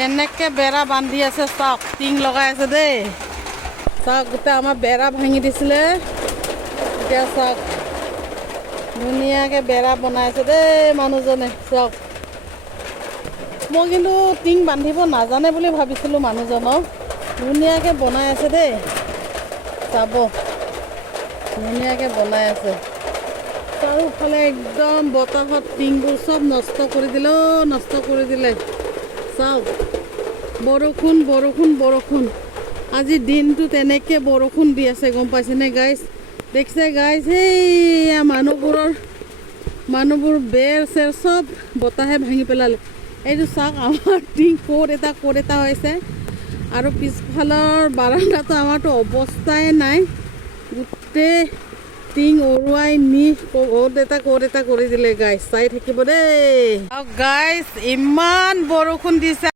এনেকে বেৰা বান্ধি আছে চাওক, টিং লগাই আছে দেই। চাওক গোটেই আমাৰ বেৰা ভাঙি দিছিলে, এতিয়া চাওক ধুনীয়াকৈ বেৰা বনাইছে দেই মানুহজনে। চাওক মই কিন্তু টিং বান্ধিব নাজানে বুলি ভাবিছিলোঁ মানুহজনক, ধুনীয়াকৈ বনাই আছে দেই। চাব ধুনীয়াকৈ বনাই আছে। চাৰিওফালে একদম বতাহত টিংবোৰ চব নষ্ট কৰি দিলে, নষ্ট কৰি দিলে। চাওক বৰষুণ বৰষুণ বৰষুণ, আজি দিনটো তেনেকৈ বৰষুণ দি আছে, গম পাইছেনে গাইজ? দেখিছে গাইজ, সেইয়া মানুহবোৰ বেৰ চেৰ চব বতাহে ভাঙি পেলালে। এইটো চাওক আমাৰ টিং ক'ত এটা হৈছে, আৰু পিছফালৰ বাৰাণ্ডাটো আমাৰতো অৱস্থাই নাই, গোটেই টিং উৰুৱাই নি ক'ত এটা কৰি দিলে গাইজ। চাই থাকিব দেই। গাইজ ইমান বৰষুণ দিছে।